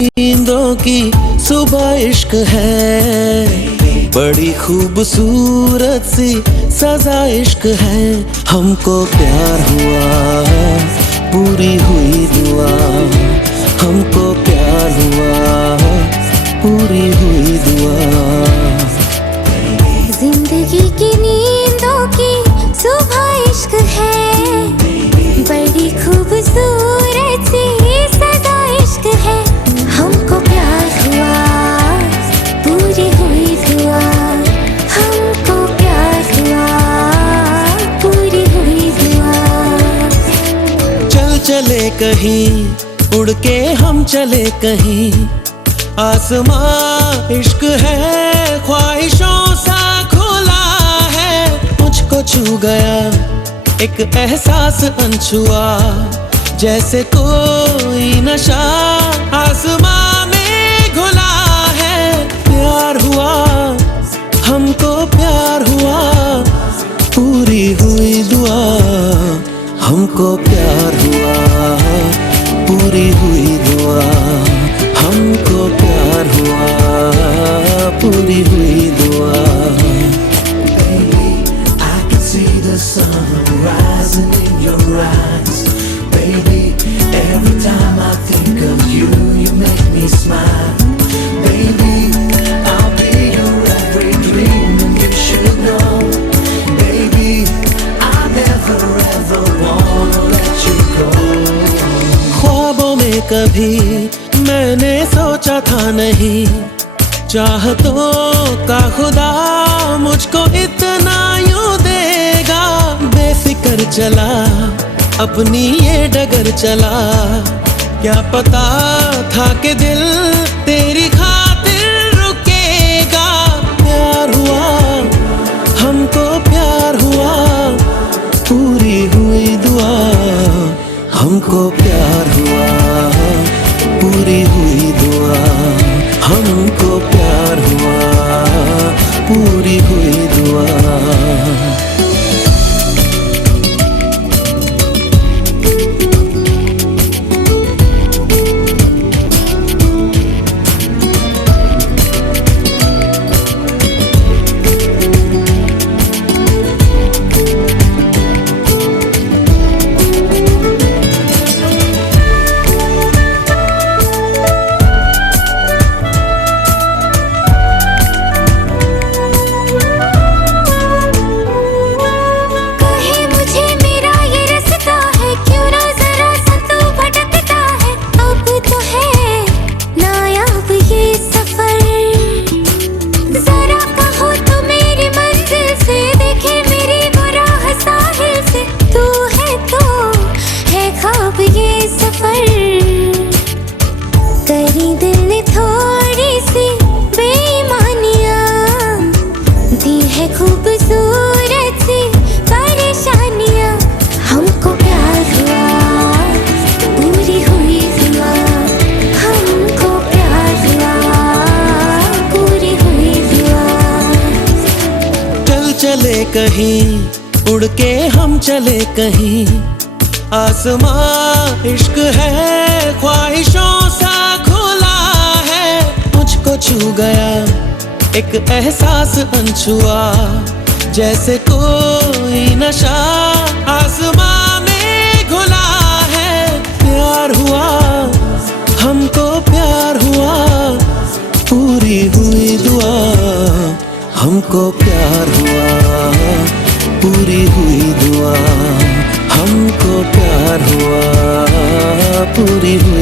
नींदों की सुबह इश्क है, बड़ी खूबसूरत सी सजा इश्क है। हमको प्यार हुआ, पूरी हुई दुआ। हमको प्यार हुआ, पूरी हुई दुआ। जिंदगी की नींदों की सुबह इश्क है, बड़ी खूबसूरत सी सजा इश्क है। हमको प्यार हुआ, पूरी हुई दुआ। हमको प्यार हुआ, पूरी हुई दुआ। चल चले कहीं, उड़ के हम चले कहीं। आसमां इश्क है, ख्वाहिशों सा खुला है। मुझको छू गया एक एहसास अनछुआ, जैसे कोई नशा आसमां में घुला है। प्यार हुआ, हमको प्यार हुआ, पूरी हुई दुआ। हमको प्यार हुआ, पूरी हुई दुआ। हमको प्यार हुआ, पूरी हुई दुआ। Baby, I can see the sun rising in your eyes. Baby, every time I think of you, you make me smile. Baby, I'll be your every dream and you should know. Baby, I never ever wanna let you go. ख्वाबों में कभी मैंने सोचा था नहीं, चाहतों का खुदा मुझको इतना यूं देगा। बेफिक्र चला, अपनी ये डगर चला, क्या पता था कि दिल तेरी खातिर रुकेगा। प्यार हुआ, हमको प्यार हुआ, पूरी हुई दुआ। हमको प्यार हुआ, पूरी हुई दुआ। हमको प्यार हुआ, पूरी हुई दुआ। करी दिल ने थोड़ी सी बेईमानियां, दी है खूबसूरत सी परेशानियां। हमको प्यार हुआ, पूरी हुई दुआ। हमको प्यार हुआ, पूरी हुई दुआ। चल चले कहीं, उड़ के हम चले कहीं। आसमां इश्क है, ख्वाहिशों सा खुला है। मुझको छू गया एक एहसास अनछुआ, जैसे कोई नशा आसमां में घुला है। प्यार हुआ, हमको प्यार हुआ, पूरी हुई दुआ। हमको प्यार हुआ, पूरी हुई दुआ। हमको प्यार हुआ, पूरी हुई